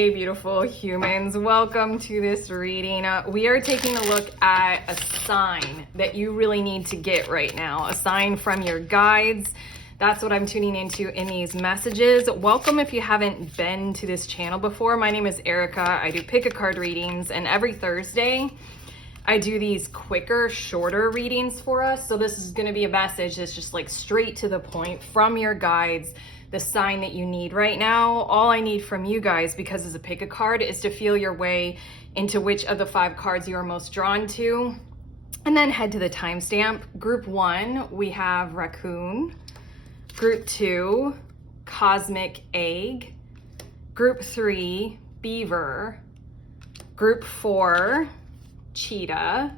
Hey beautiful humans, welcome to this reading. We are taking a look at a sign that you really need to get right now, a sign from your guides. That's what I'm tuning into in these messages. Welcome if you haven't been to this channel before. My name is Erica. I do pick-a-card readings, and every Thursday I do these quicker, shorter readings for us. So this is going to be a message that's just like straight to the point from your guides, the sign that you need right now. All I need from you guys, because it's a pick a card, is to feel your way into which of the 5 cards you are most drawn to, and then head to the timestamp. Group 1, we have Raccoon. Group 2, Cosmic Egg. Group 3, Beaver. Group 4, Cheetah.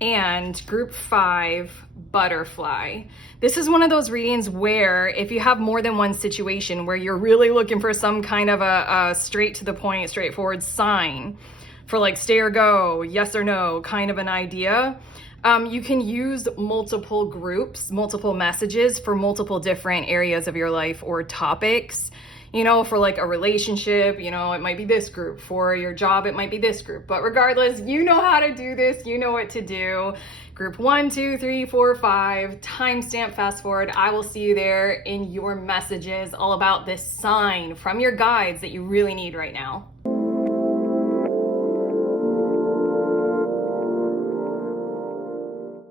And group 5, Butterfly. This is one of those readings where if you have more than one situation where you're really looking for some kind of a straight to the point, straightforward sign for like stay or go, yes or no kind of an idea, you can use multiple groups, multiple messages for multiple different areas of your life or topics. You know, for like a relationship, you know, it might be this group. For your job, it might be this group. But regardless, you know how to do this. You know what to do. Group 1, 2, 3, 4, 5, timestamp, fast forward. I will see you there in your messages all about this sign from your guides that you really need right now.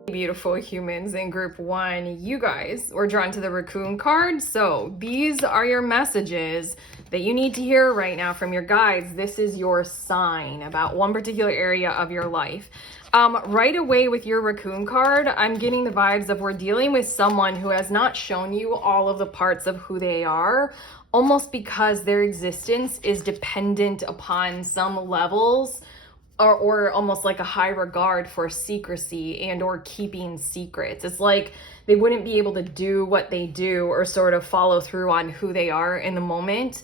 Beautiful humans, in group 1, you guys were drawn to the Raccoon card. So these are your messages that you need to hear right now from your guides. This is your sign about one particular area of your life. Right away with your Raccoon card, I'm getting the vibes of we're dealing with someone who has not shown you all of the parts of who they are, almost because their existence is dependent upon some levels or almost like a high regard for secrecy and or keeping secrets. It's like they wouldn't be able to do what they do or sort of follow through on who they are in the moment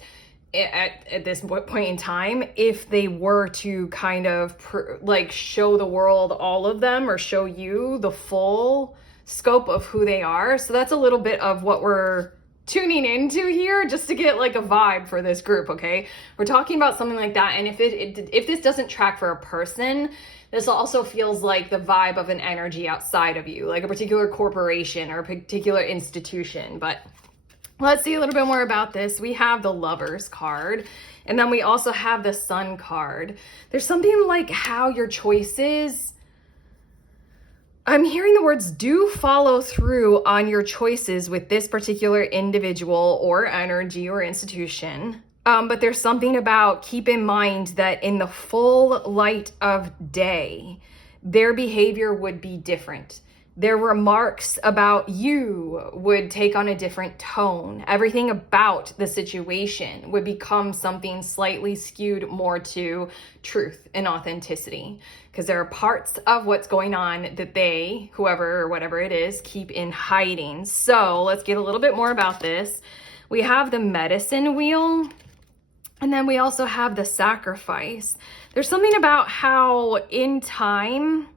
at this point in time if they were to kind of like show the world all of them or show you the full scope of who they are. So that's a little bit of what we're tuning into here, just to get like a vibe for this group. Okay, we're talking about something like that, and if this doesn't track for a person, this also feels like the vibe of an energy outside of you, like a particular corporation or a particular institution. But let's see a little bit more about this. We have the Lovers card, and then we also have the Sun card. There's something like how your choices, I'm hearing the words do follow through on your choices with this particular individual or energy or institution. But there's something about keep in mind that in the full light of day, their behavior would be different. Their remarks about you would take on a different tone. Everything about the situation would become something slightly skewed more to truth and authenticity, because there are parts of what's going on that they, whoever or whatever it is, keep in hiding. So let's get a little bit more about this. We have the Medicine Wheel, and then we also have the Sacrifice. There's something about how in time,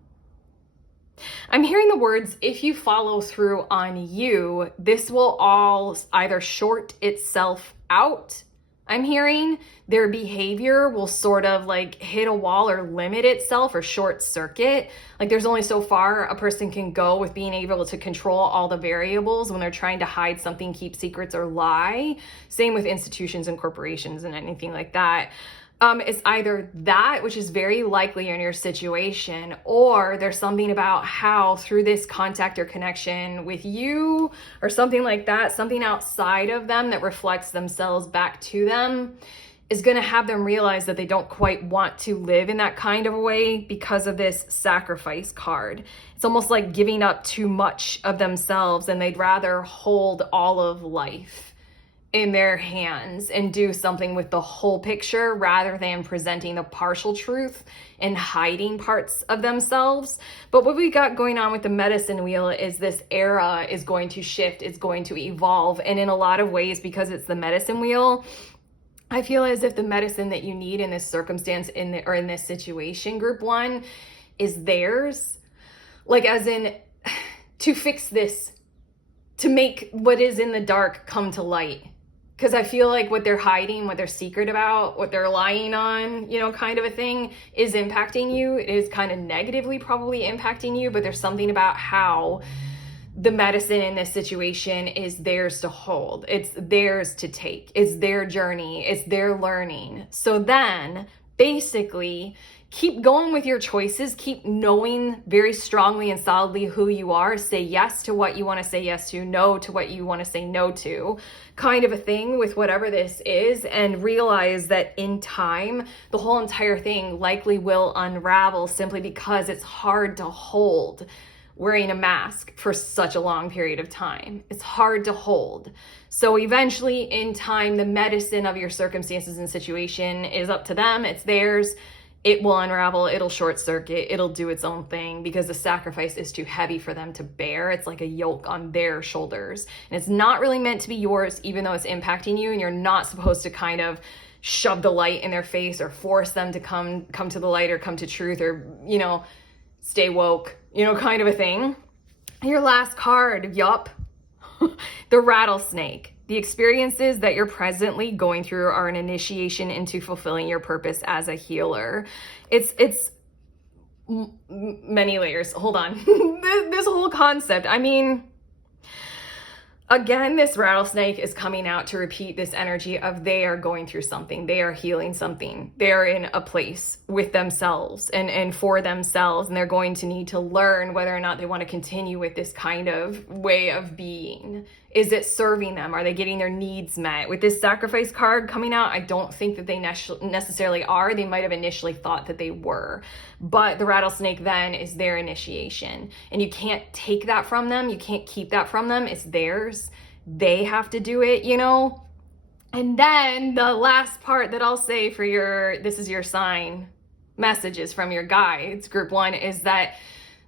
I'm hearing the words, if you follow through on you, this will all either short itself out. I'm hearing their behavior will sort of like hit a wall or limit itself or short circuit. Like there's only so far a person can go with being able to control all the variables when they're trying to hide something, keep secrets, or lie. Same with institutions and corporations and anything like that. It's either that, which is very likely in your situation, or there's something about how through this contact or connection with you or something like that, something outside of them that reflects themselves back to them is going to have them realize that they don't quite want to live in that kind of a way because of this Sacrifice card. It's almost like giving up too much of themselves, and they'd rather hold all of life in their hands and do something with the whole picture rather than presenting the partial truth and hiding parts of themselves. But what we got going on with the Medicine Wheel is this era is going to shift, it's going to evolve. And in a lot of ways, because it's the Medicine Wheel, I feel as if the medicine that you need in this circumstance in this situation, group 1, is theirs. Like as in to fix this, to make what is in the dark come to light. because I feel like what they're hiding, what they're secret about, what they're lying on, you know, kind of a thing is impacting you. It is kind of negatively probably impacting you, but there's something about how the medicine in this situation is theirs to hold. It's theirs to take. It's their journey. It's their learning. So then basically keep going with your choices. Keep knowing very strongly and solidly who you are. Say yes to what you want to say yes to, no to what you want to say no to, kind of a thing with whatever this is. And realize that in time, the whole entire thing likely will unravel simply because it's hard to hold wearing a mask for such a long period of time. It's hard to hold. So eventually in time, the medicine of your circumstances and situation is up to them. It's theirs. It will unravel. It'll short circuit. It'll do its own thing because the sacrifice is too heavy for them to bear. It's like a yoke on their shoulders. And it's not really meant to be yours, even though it's impacting you. And you're not supposed to kind of shove the light in their face or force them to come to the light or come to truth or, you know, stay woke, you know, kind of a thing. Your last card, yup, the rattlesnake. The experiences that you're presently going through are an initiation into fulfilling your purpose as a healer. It's many layers. Hold on. This whole concept, I mean, again, this rattlesnake is coming out to repeat this energy of they are going through something. They are healing something. They're in a place with themselves and for themselves. And they're going to need to learn whether or not they want to continue with this kind of way of being. Is it serving them? Are they getting their needs met? With this sacrifice card coming out, I don't think that they necessarily are. They might have initially thought that they were. But the rattlesnake then is their initiation. And you can't take that from them. You can't keep that from them. It's theirs. They have to do it, you know? And then the last part that I'll say for this is your sign messages from your guides, group 1, is that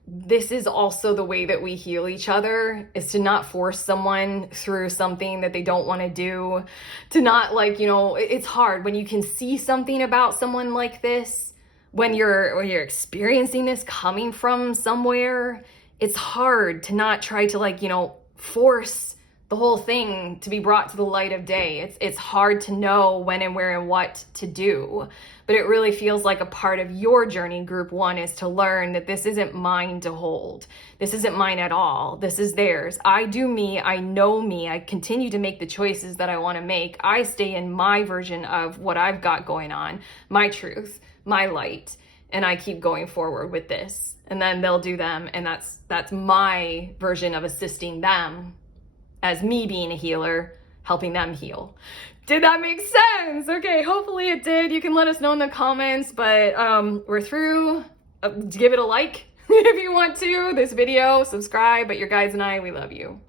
this is also the way that we heal each other, is to not force someone through something that they don't want to do, to not, like, you know, it's hard when you can see something about someone like this, when you're experiencing this coming from somewhere. It's hard to not try to, like, you know, force the whole thing to be brought to the light of day. It's hard to know when and where and what to do. But it really feels like a part of your journey, group 1, is to learn that this isn't mine to hold. This isn't mine at all. This is theirs. I do me. I know me. I continue to make the choices that I want to make. I stay in my version of what I've got going on, my truth, my light, and I keep going forward with this. And then they'll do them, and that's my version of assisting them as me being a healer, helping them heal. Did that make sense? Okay, hopefully it did. You can let us know in the comments, but we're through. Give it a like if you want to, this video, subscribe, but your guides and I, we love you.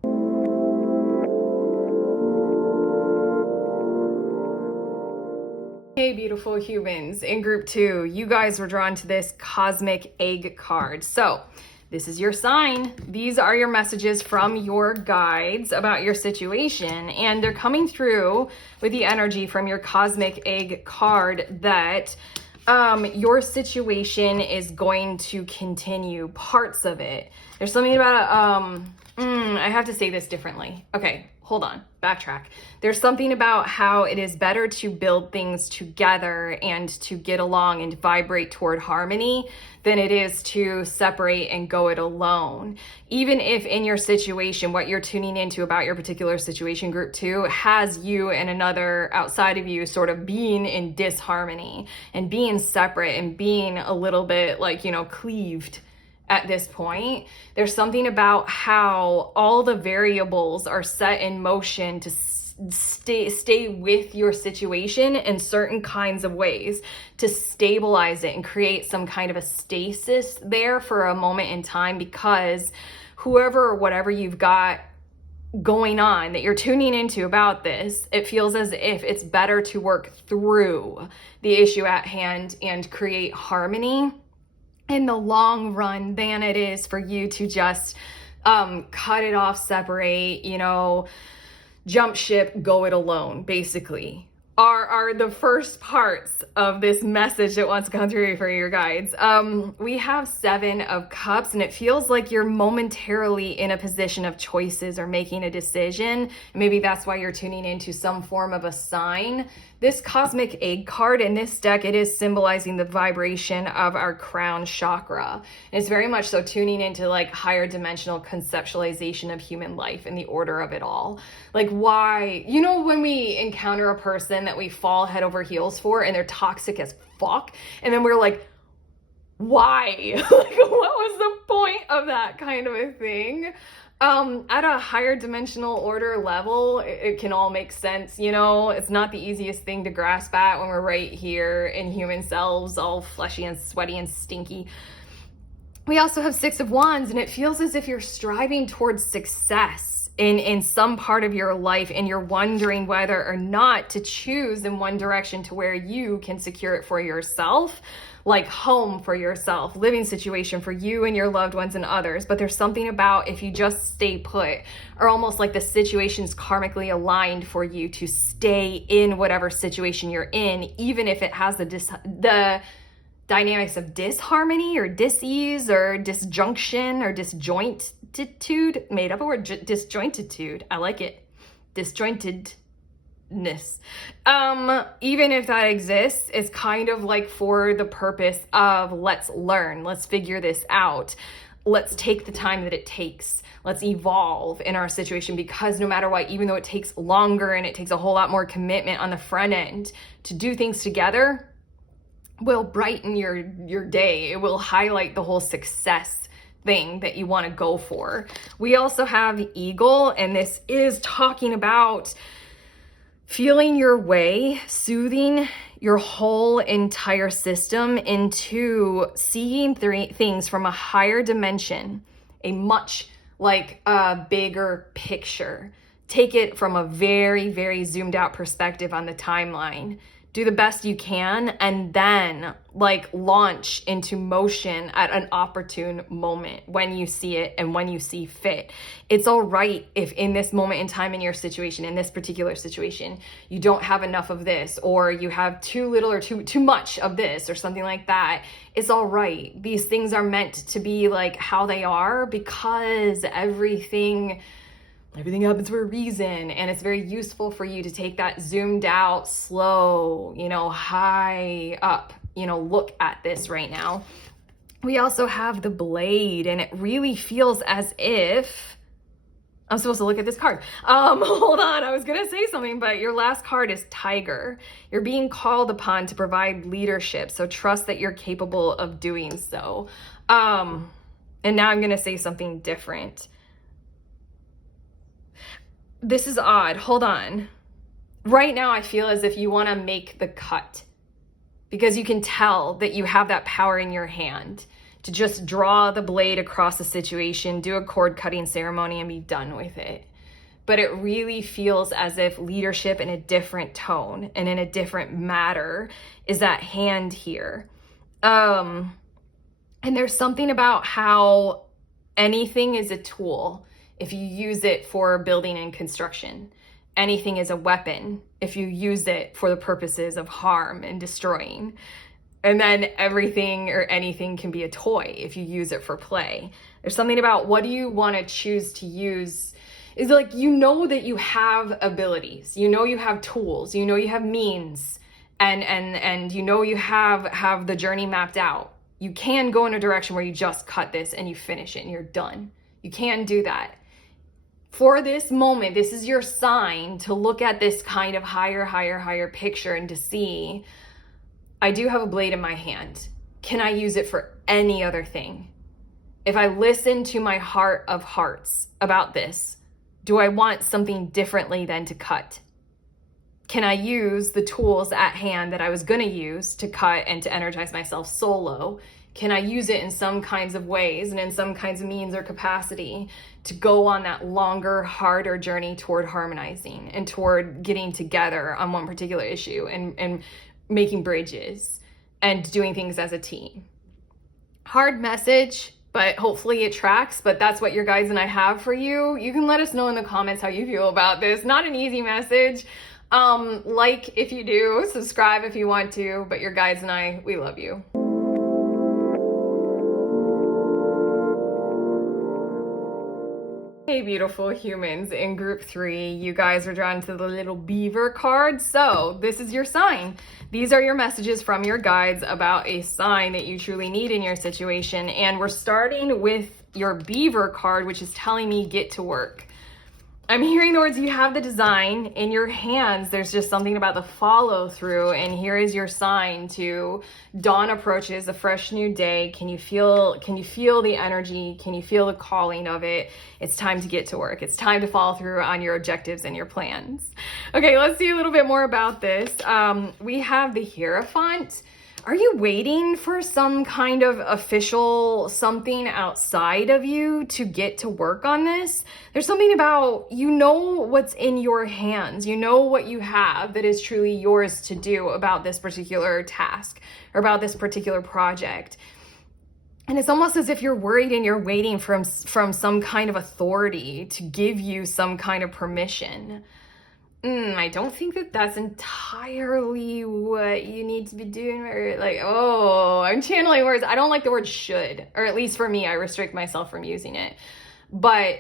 Hey, beautiful humans. In group 2, you guys were drawn to this cosmic egg card. So this is your sign. These are your messages from your guides about your situation. And they're coming through with the energy from your cosmic egg card that your situation is going to continue, parts of it. There's something about, I have to say this differently. Okay, hold on, backtrack. There's something about how it is better to build things together and to get along and vibrate toward harmony than it is to separate and go it alone. Even if in your situation, what you're tuning into about your particular situation, group 2, has you and another outside of you sort of being in disharmony and being separate and being a little bit, like, you know, cleaved at this point. There's something about how all the variables are set in motion to stay with your situation in certain kinds of ways, to stabilize it and create some kind of a stasis there for a moment in time, because whoever or whatever you've got going on that you're tuning into about this, it feels as if it's better to work through the issue at hand and create harmony in the long run than it is for you to just cut it off, separate, you know, jump ship, go it alone, basically. are the first parts of this message that wants to come through for your guides. We have 7 of Cups, and it feels like you're momentarily in a position of choices or making a decision. Maybe that's why you're tuning into some form of a sign. This cosmic egg card in this deck, it is symbolizing the vibration of our crown chakra. And it's very much so tuning into like higher dimensional conceptualization of human life and the order of it all. Like why, you know, when we encounter a person that we fall head over heels for and they're toxic as fuck, and then we're like, why? Like, what was the point of that kind of a thing? At a higher dimensional order level, it can all make sense, you know? It's not the easiest thing to grasp at when we're right here in human selves, all fleshy and sweaty and stinky. We also have 6 of Wands, and it feels as if you're striving towards success in some part of your life, and you're wondering whether or not to choose in one direction to where you can secure it for yourself, like home for yourself, living situation for you and your loved ones and others. But there's something about if you just stay put, or almost like the situation's karmically aligned for you to stay in whatever situation you're in, even if it has the dynamics of disharmony or dis-ease or disjunction or disjointitude, made up a word, disjointitude. I like it. Disjointedness. Even if that exists, it's kind of like for the purpose of let's learn, let's figure this out. Let's take the time that it takes. Let's evolve in our situation, because no matter what, even though it takes longer and it takes a whole lot more commitment on the front end to do things together, will brighten your day. It will highlight the whole success thing that you want to go for. We also have Eagle, and this is talking about feeling your way, soothing your whole entire system into seeing things from a higher dimension, a much like a bigger picture. Take it from a very, very zoomed out perspective on the timeline. Do the best you can, and then like launch into motion at an opportune moment when you see it and when you see fit. It's all right if in this moment in time in your situation, in this particular situation, you don't have enough of this, or you have too little or too much of this or something like that. It's all right. These things are meant to be like how they are, because everything happens for a reason, and it's very useful for you to take that zoomed out, slow, you know, high up, you know, look at this right now. We also have the Blade, and it really feels as if I'm supposed to look at this card. Hold on, I was gonna say something, but your last card is Tiger. You're being called upon to provide leadership, so trust that you're capable of doing so. And now I'm gonna say something different. This is odd. Hold on. Right now, I feel as if you want to make the cut, because you can tell that you have that power in your hand to just draw the blade across the situation, do a cord cutting ceremony, and be done with it. But it really feels as if leadership in a different tone and in a different matter is at hand here. And there's something about how anything is a tool if you use it for building and construction. Anything is a weapon if you use it for the purposes of harm and destroying. And then everything or anything can be a toy if you use it for play. There's something about what do you want to choose to use. Is like, you know that you have abilities, you know you have tools, you know you have means, and you know you have the journey mapped out. You can go in a direction where you just cut this and you finish it and you're done. You can do that. For this moment, this is your sign to look at this kind of higher picture and to see, I do have a blade in my hand. Can I use it for any other thing? If I listen to my heart of hearts about this, do I want something differently than to cut? Can I use the tools at hand that I was gonna use to cut and to energize myself solo? Can I use it in some kinds of ways and in some kinds of means or capacity to go on that longer, harder journey toward harmonizing and toward getting together on one particular issue and making bridges and doing things as a team? Hard message, but hopefully it tracks. But that's what your guides and I have for you. You can let us know in the comments how you feel about this. Not an easy message. Like if you do, subscribe if you want to, but your guides and I, we love you. Hey, beautiful humans in group 3, you guys are drawn to the little beaver card. So this is your sign. These are your messages from your guides about a sign that you truly need in your situation. And we're starting with your beaver card, which is telling me get to work. I'm hearing the words, you have the design in your hands. There's just something about the follow through, and here is your sign to dawn approaches, a fresh new day. Can you feel the energy? Can you feel the calling of it? It's time to get to work. It's time to follow through on your objectives and your plans. Okay, let's see a little bit more about this. We have the Hierophant. Are you waiting for some kind of official something outside of you to get to work on this? There's something about, you know what's in your hands. You know what you have that is truly yours to do about this particular task or about this particular project. And it's almost as if you're worried and you're waiting from some kind of authority to give you some kind of permission. I don't think that that's entirely what you need to be doing. Or like, oh, I'm channeling words. I don't like the word should, or at least for me, I restrict myself from using it. But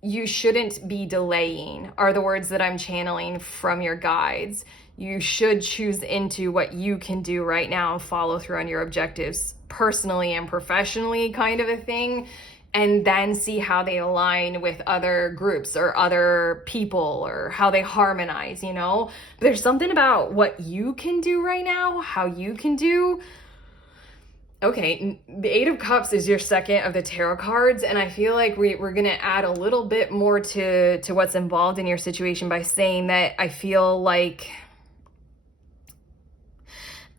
you shouldn't be delaying are the words that I'm channeling from your guides. You should choose into what you can do right now and follow through on your objectives personally and professionally, kind of a thing. And then see how they align with other groups or other people or how they harmonize, you know? There's something about what you can do right now, how you can do. Okay, the Eight of Cups is your second of the tarot cards, and I feel like we're going to add a little bit more to what's involved in your situation by saying that I feel like...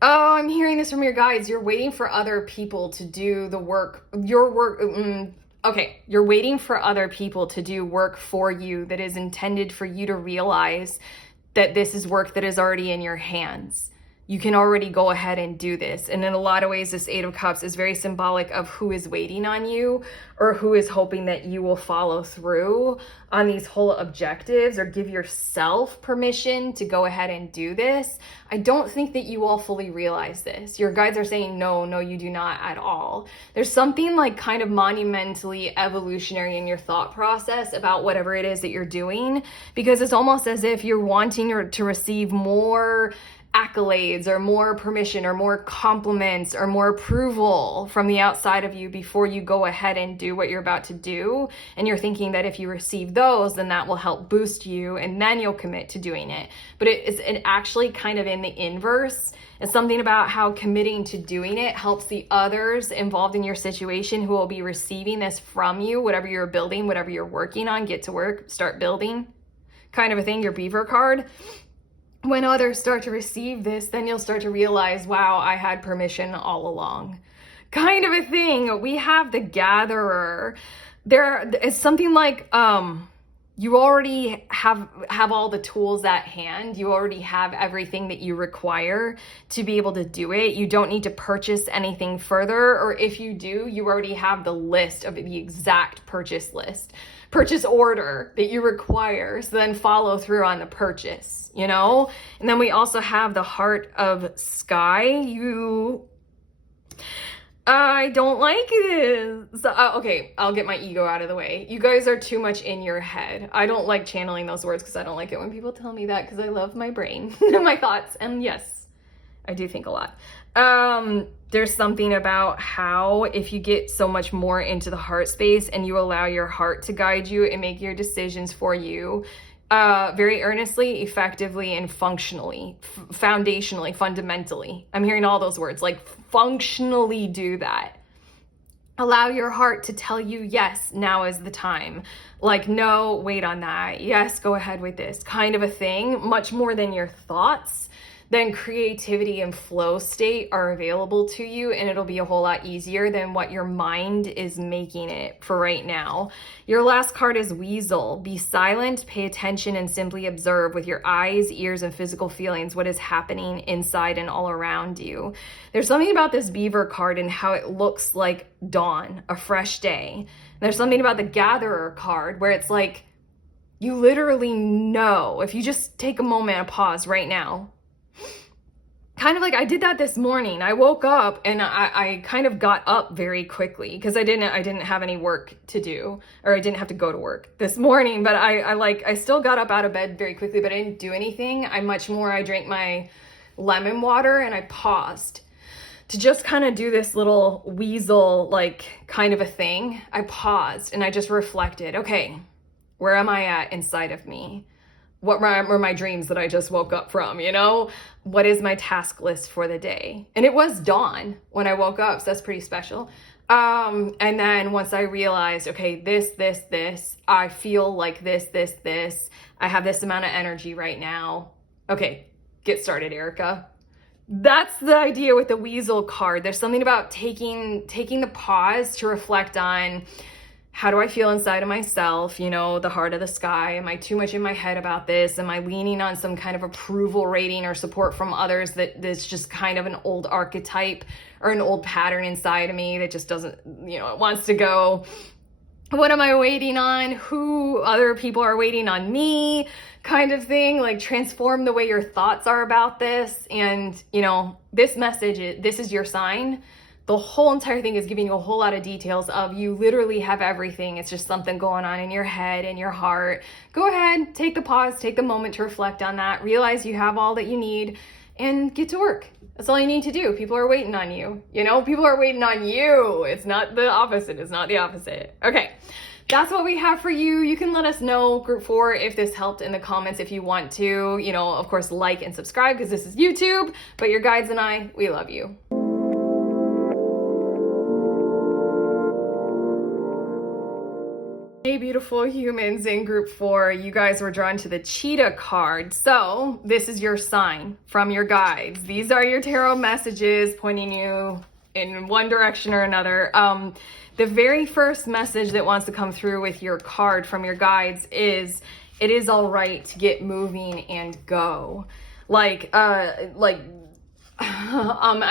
Oh, I'm hearing this from your guides. You're waiting for other people to do the work, your work... Okay, you're waiting for other people to do work for you that is intended for you to realize that this is work that is already in your hands. You can already go ahead and do this. And in a lot of ways, this Eight of Cups is very symbolic of who is waiting on you or who is hoping that you will follow through on these whole objectives or give yourself permission to go ahead and do this. I don't think that you all fully realize this. Your guides are saying, no, you do not at all. There's something like kind of monumentally evolutionary in your thought process about whatever it is that you're doing, because it's almost as if you're wanting to receive more accolades or more permission or more compliments or more approval from the outside of you before you go ahead and do what you're about to do. And you're thinking that if you receive those, then that will help boost you and then you'll commit to doing it. But it's actually kind of in the inverse. It's something about how committing to doing it helps the others involved in your situation who will be receiving this from you, whatever you're building, whatever you're working on, get to work, start building, kind of a thing, your Beaver card. When others start to receive this, then you'll start to realize, wow, I had permission all along. Kind of a thing. We have the Gatherer. There is something like you already have all the tools at hand. You already have everything that you require to be able to do it. You don't need to purchase anything further, or if you do, you already have the list of the exact purchase order that you require, so then follow through on the purchase, you know? And then we also have the Heart of Sky. I don't like this. Okay, I'll get my ego out of the way. You guys are too much in your head. I don't like channeling those words because I don't like it when people tell me that, because I love my brain and my thoughts. And yes, I do think a lot. There's something about how if you get so much more into the heart space and you allow your heart to guide you and make your decisions for you, very earnestly, effectively, and functionally, foundationally, fundamentally. I'm hearing all those words, like functionally do that. Allow your heart to tell you, yes, now is the time. Like, no, wait on that. Yes, go ahead with this, kind of a thing, much more than your thoughts. Then creativity and flow state are available to you, and it'll be a whole lot easier than what your mind is making it for right now. Your last card is Weasel. Be silent, pay attention, and simply observe with your eyes, ears, and physical feelings what is happening inside and all around you. There's something about this Beaver card and how it looks like dawn, a fresh day. There's something about the Gatherer card where it's like You literally know, if you just take a moment and pause right now. Kind of like I did that this morning. I woke up and I kind of got up very quickly because I didn't have any work to do, or I didn't have to go to work this morning, but I still got up out of bed very quickly, but I didn't do anything. I drank my lemon water and I paused to just kind of do this little weasel like kind of a thing. I paused and I just reflected, okay, where am I at inside of me? What were my dreams that I just woke up from, you know? What is my task list for the day? And it was dawn when I woke up, so that's pretty special. And then once I realized, okay, this, I feel like this, I have this amount of energy right now. Okay, get started, Erica. That's the idea with the weasel card. There's something about taking the pause to reflect on, how do I feel inside of myself? You know, the heart of the sky. Am I too much in my head about this? Am I leaning on some kind of approval rating or support from others that's just kind of an old archetype or an old pattern inside of me that just doesn't, you know, it wants to go? What am I waiting on? Who other people are waiting on me? Kind of thing. Like, transform the way your thoughts are about this. And, you know, this is your sign. The whole entire thing is giving you a whole lot of details of, you literally have everything. It's just something going on in your head and your heart. Go ahead, take the pause, take the moment to reflect on that. Realize you have all that you need and get to work. That's all you need to do. People are waiting on you. You know, people are waiting on you. It's not the opposite. It's not the opposite. Okay. That's what we have for you. You can let us know, group 4, if this helped in the comments if you want to. You know, of course, like and subscribe because this is YouTube. But your guides and I, we love you. Hey, beautiful humans in group 4, you guys were drawn to the Cheetah card. So this is your sign from your guides. These are your tarot messages pointing you in one direction or another. The very first message that wants to come through with your card from your guides is, it is all right to get moving and go. I'm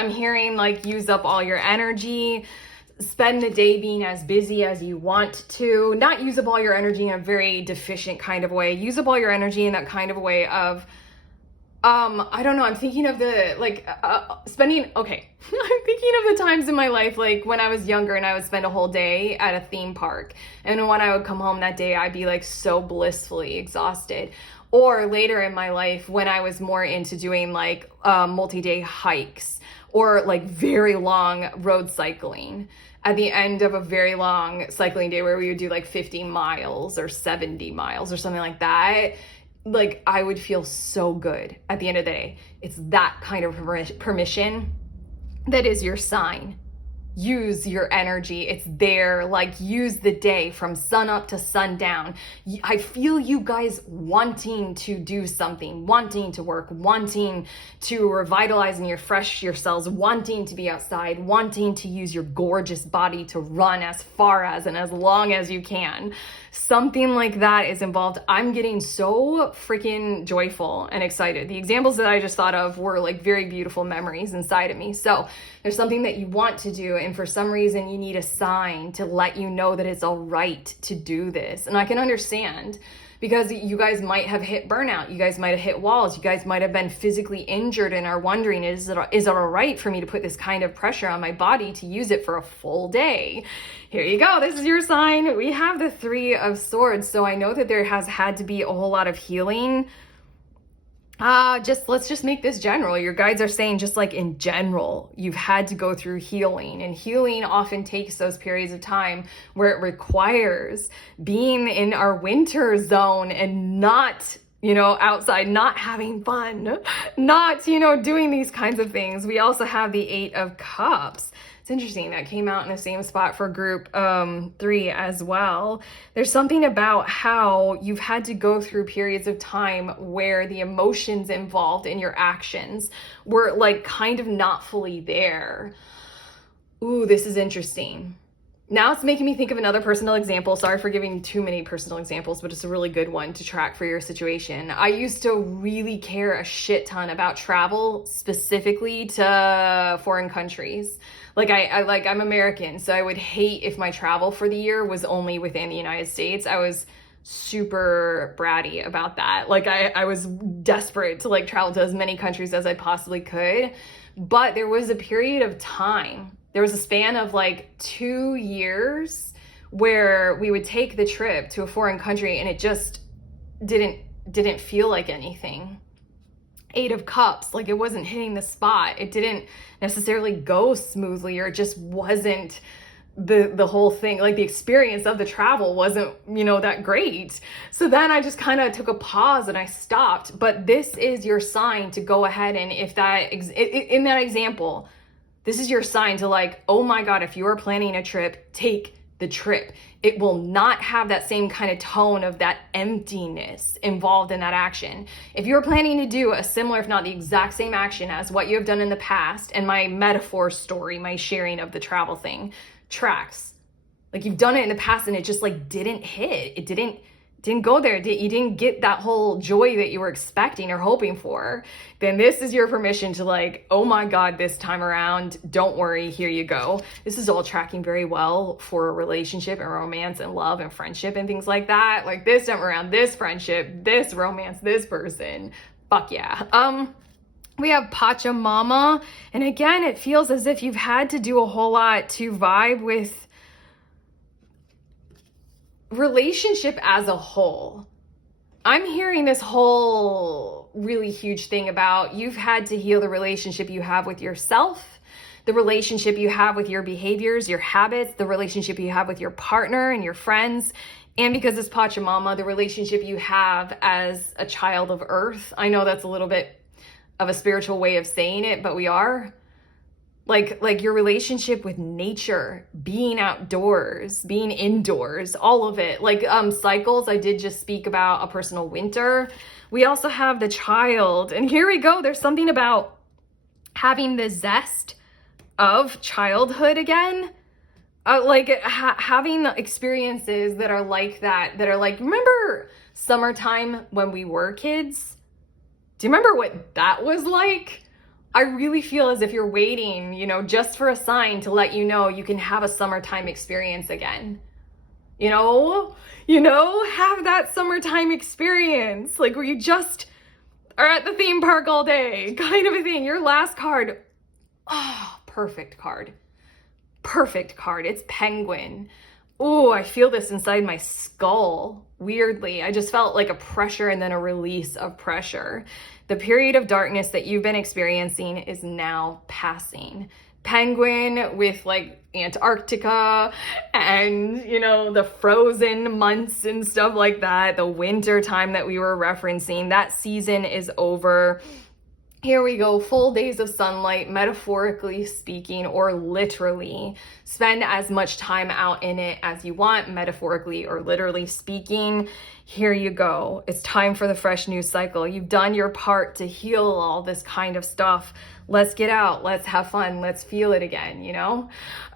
hearing like, use up all your energy. Spend the day being as busy as you want to. Not use up all your energy in a very deficient kind of way. Use up all your energy in that kind of a way of, I don't know, I'm thinking of the, spending, okay. I'm thinking of the times in my life, like when I was younger and I would spend a whole day at a theme park. And when I would come home that day, I'd be like so blissfully exhausted. Or later in my life, when I was more into doing like multi-day hikes or like very long road cycling. At the end of a very long cycling day where we would do like 50 miles or 70 miles or something like that, like I would feel so good at the end of the day. It's that kind of permission that is your sign. Use your energy. It's there. Like, use the day from sun up to sundown. I feel you guys wanting to do something, wanting to work, wanting to revitalize and refresh yourselves, wanting to be outside, wanting to use your gorgeous body to run as far as and as long as you can. Something like that is involved. I'm getting so freaking joyful and excited. The examples that I just thought of were like very beautiful memories inside of me. So there's something that you want to do, and for some reason you need a sign to let you know that it's all right to do this. And I can understand, because you guys might have hit burnout, you guys might have hit walls, you guys might have been physically injured and are wondering, is it all right for me to put this kind of pressure on my body to use it for a full day? Here you go, this is your sign. We have the 3 of Swords, so I know that there has had to be a whole lot of healing. Let's just make this general. Your guides are saying, just like in general, you've had to go through healing, and healing often takes those periods of time where it requires being in our winter zone and not, outside, not having fun, not, doing these kinds of things. We also have the 8 of Cups. It's interesting that came out in the same spot for group 3 as well. There's something about how you've had to go through periods of time where the emotions involved in your actions were like kind of not fully there. Ooh, this is interesting. Now it's making me think of another personal example. Sorry for giving too many personal examples, but it's a really good one to track for your situation. I used to really care a shit ton about travel, specifically to foreign countries. I'm American, so I would hate if my travel for the year was only within the United States. I was super bratty about that. Like I was desperate to like travel to as many countries as I possibly could. But there was a period of time, there was a span of like 2 years where we would take the trip to a foreign country and it just didn't feel like anything. 8 of Cups, like it wasn't hitting the spot. It didn't necessarily go smoothly, or it just wasn't the whole thing, like the experience of the travel wasn't, that great. So then I just kind of took a pause and I stopped. But this is your sign to go ahead, and if that in that example, this is your sign to like, oh my God, if you are planning a trip, take the trip. It will not have that same kind of tone of that emptiness involved in that action. If you're planning to do a similar, if not the exact same action as what you have done in the past, and my metaphor story, my sharing of the travel thing tracks, like you've done it in the past and it just like didn't hit, it didn't go there, you didn't get that whole joy that you were expecting or hoping for, then this is your permission to like, oh my God, this time around, don't worry, here you go. This is all tracking very well for a relationship and romance and love and friendship and things like that. Like this time around, this friendship, this romance, this person, fuck yeah. We have Pachamama, and again, it feels as if you've had to do a whole lot to vibe with relationship as a whole. I'm hearing this whole really huge thing about you've had to heal the relationship you have with yourself, the relationship you have with your behaviors, your habits, the relationship you have with your partner and your friends, and because it's Pachamama, the relationship you have as a child of Earth. I know that's a little bit of a spiritual way of saying it, but we are. Like your relationship with nature, being outdoors, being indoors, all of it. Like cycles, I did just speak about a personal winter. We also have the child, and here we go. There's something about having the zest of childhood again. Having experiences that are like that are like, remember summertime when we were kids? Do you remember what that was like? I really feel as if you're waiting, just for a sign to let you know you can have a summertime experience again. Have that summertime experience, like where you just are at the theme park all day, kind of a thing. Your last card, perfect card. Perfect card. It's Penguin. Oh, I feel this inside my skull. Weirdly, I just felt like a pressure and then a release of pressure. The period of darkness that you've been experiencing is now passing. Penguin with like Antarctica and, the frozen months and stuff like that. The winter time that we were referencing, that season is over. Here we go, full days of sunlight, metaphorically speaking, or literally. Spend as much time out in it as you want, metaphorically or literally speaking. Here you go. It's time for the fresh news cycle. You've done your part to heal all this kind of stuff. Let's get out. Let's have fun. Let's feel it again,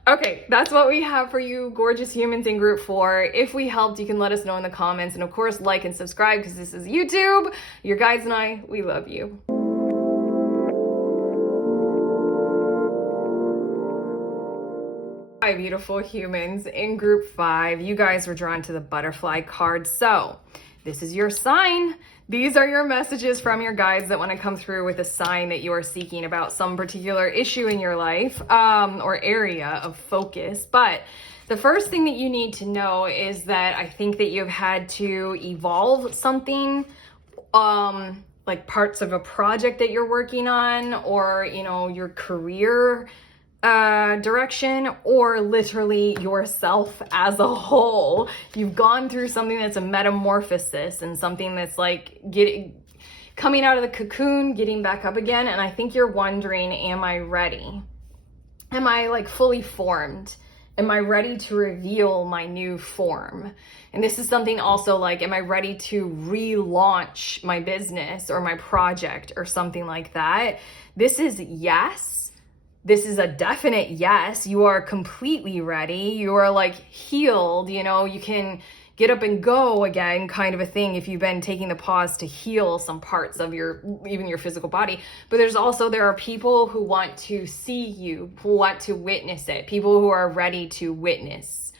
Okay, that's what we have for you, gorgeous humans in group 4. If we helped, you can let us know in the comments. And of course, like and subscribe because this is YouTube. Your guides and I, we love you. Hi, beautiful humans in group 5. You guys were drawn to the butterfly card. So this is your sign. These are your messages from your guides that want to come through with a sign that you are seeking about some particular issue in your life or area of focus. But the first thing that you need to know is that I think that you've had to evolve something, like parts of a project that you're working on, or, your career direction, or literally yourself as a whole. You've gone through something that's a metamorphosis and something that's like coming out of the cocoon, getting back up again. And I think you're wondering, am I ready? Am I like fully formed? Am I ready to reveal my new form? And this is something also like, am I ready to relaunch my business or my project or something like that? This is yes. This is a definite yes. You are completely ready. You are like healed, you can get up and go again, kind of a thing, if you've been taking the pause to heal some parts of even your physical body. But there are people who want to see you, who want to witness it, people who are ready to witness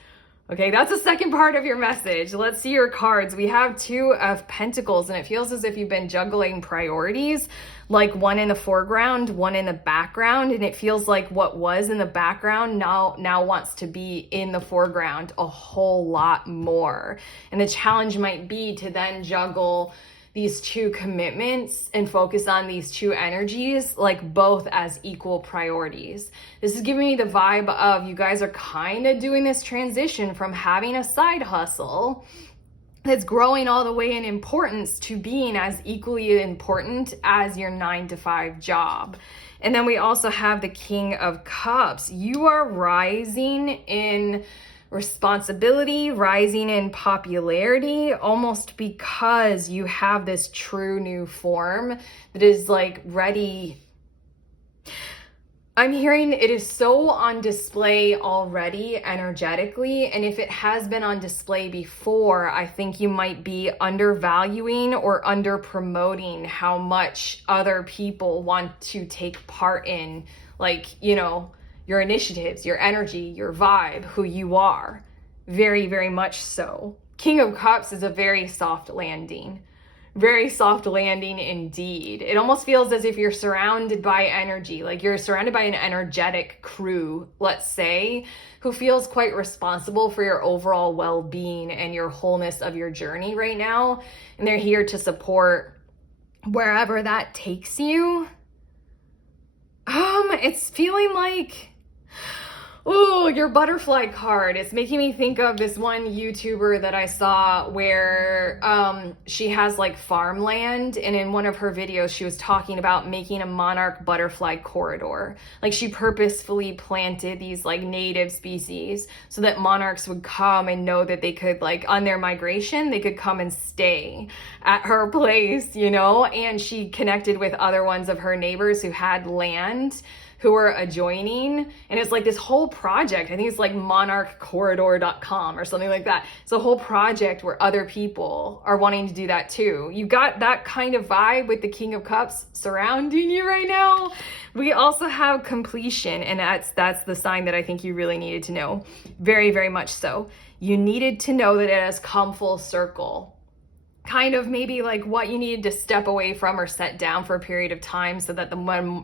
Okay, that's the second part of your message. Let's see your cards. We have Two of Pentacles, and it feels as if you've been juggling priorities, like one in the foreground, one in the background, and it feels like what was in the background now wants to be in the foreground a whole lot more. And the challenge might be to then juggle these two commitments and focus on these two energies, like both as equal priorities. This is giving me the vibe of you guys are kind of doing this transition from having a side hustle that's growing all the way in importance to being as equally important as your 9-to-5 job. And then we also have the King of Cups. You are rising in responsibility, rising in popularity, almost because you have this true new form that is like ready. I'm hearing it is so on display already energetically, and if it has been on display before, I think you might be undervaluing or under promoting how much other people want to take part in, like, you know, your initiatives, your energy, your vibe, who you are. Very, very much so. King of Cups is a very soft landing. Very soft landing indeed. It almost feels as if you're surrounded by energy, like you're surrounded by an energetic crew, let's say, who feels quite responsible for your overall well-being and your wholeness of your journey right now. And they're here to support wherever that takes you. It's feeling like, oh, your butterfly card. It's making me think of this one YouTuber that I saw where she has like farmland, and in one of her videos she was talking about making a monarch butterfly corridor. Like she purposefully planted these like native species so that monarchs would come and know that they could, like, on their migration, they could come and stay at her place, you know? And she connected with other ones of her neighbors who had land, who were adjoining, and it's like this whole project. I think it's like monarchcorridor.com or something like that. It's a whole project where other people are wanting to do that too. You got that kind of vibe with the King of Cups surrounding you right now. We also have completion, and that's the sign that I think you really needed to know. Very, very much so. You needed to know that it has come full circle. Kind of maybe like what you needed to step away from or set down for a period of time so that the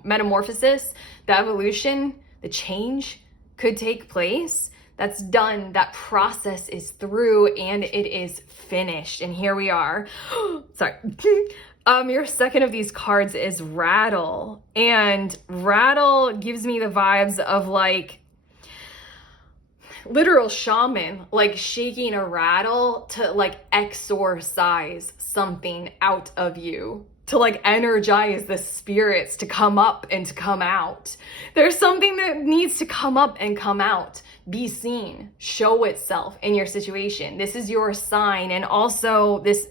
metamorphosis, the evolution, the change could take place. That's done. That process is through and it is finished. And here we are. Sorry. Your second of these cards is Rattle. And Rattle gives me the vibes of like literal shaman, like shaking a rattle to like exorcise something out of you, to like energize the spirits to come up and to come out. There's something that needs to come up and come out, be seen, show itself in your situation. This is your sign. And also this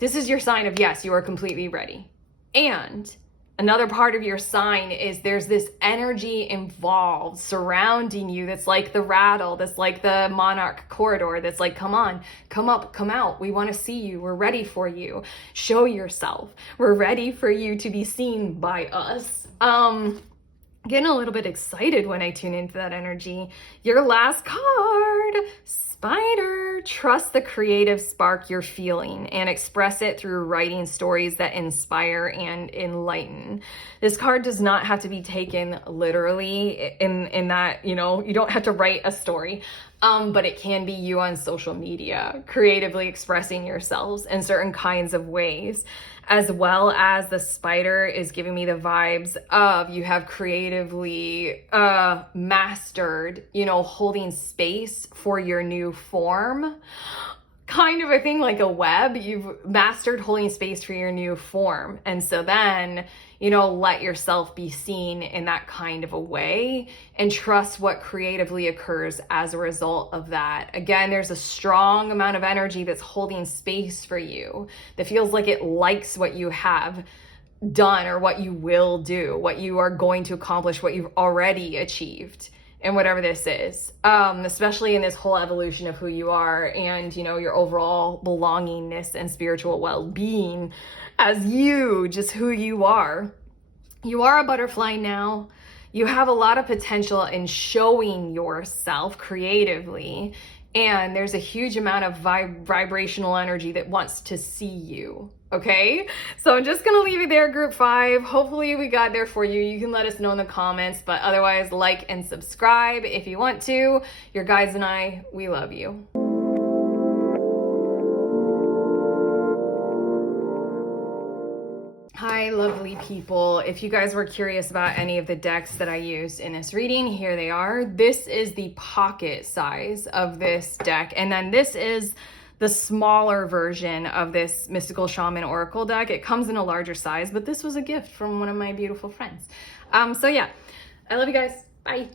is your sign of, yes, you are completely ready. And another part of your sign is there's this energy involved surrounding you that's like the rattle, that's like the monarch corridor, that's like, come on, come up, come out. We want to see you. We're ready for you. Show yourself. We're ready for you to be seen by us. Getting a little bit excited when I tune into that energy. Your last card, Spider. Trust the creative spark you're feeling and express it through writing stories that inspire and enlighten. This card does not have to be taken literally in that, you know, you don't have to write a story, but it can be you on social media, creatively expressing yourselves in certain kinds of ways. As well as the spider is giving me the vibes of you have creatively mastered, you know, holding space for your new form. Kind of a thing like a web. You've mastered holding space for your new form. And so then, you know, let yourself be seen in that kind of a way and trust what creatively occurs as a result of that. Again, there's a strong amount of energy that's holding space for you that feels like it likes what you have done or what you will do, what you are going to accomplish, what you've already achieved. And whatever this is, especially in this whole evolution of who you are and, you know, your overall belongingness and spiritual well-being as you, just who you are. You are a butterfly now. You have a lot of potential in showing yourself creatively, and there's a huge amount of vibrational energy that wants to see you. Okay, so I'm just gonna leave it there, group 5. Hopefully we got there for you. You can let us know in the comments, but otherwise, like and subscribe if you want to. Your guides and I, we love you. Hi, lovely people. If you guys were curious about any of the decks that I used in this reading, here they are. This is the pocket size of this deck, and then this is the smaller version of this Mystical Shaman Oracle deck. It comes in a larger size, but this was a gift from one of my beautiful friends. So yeah, I love you guys. Bye.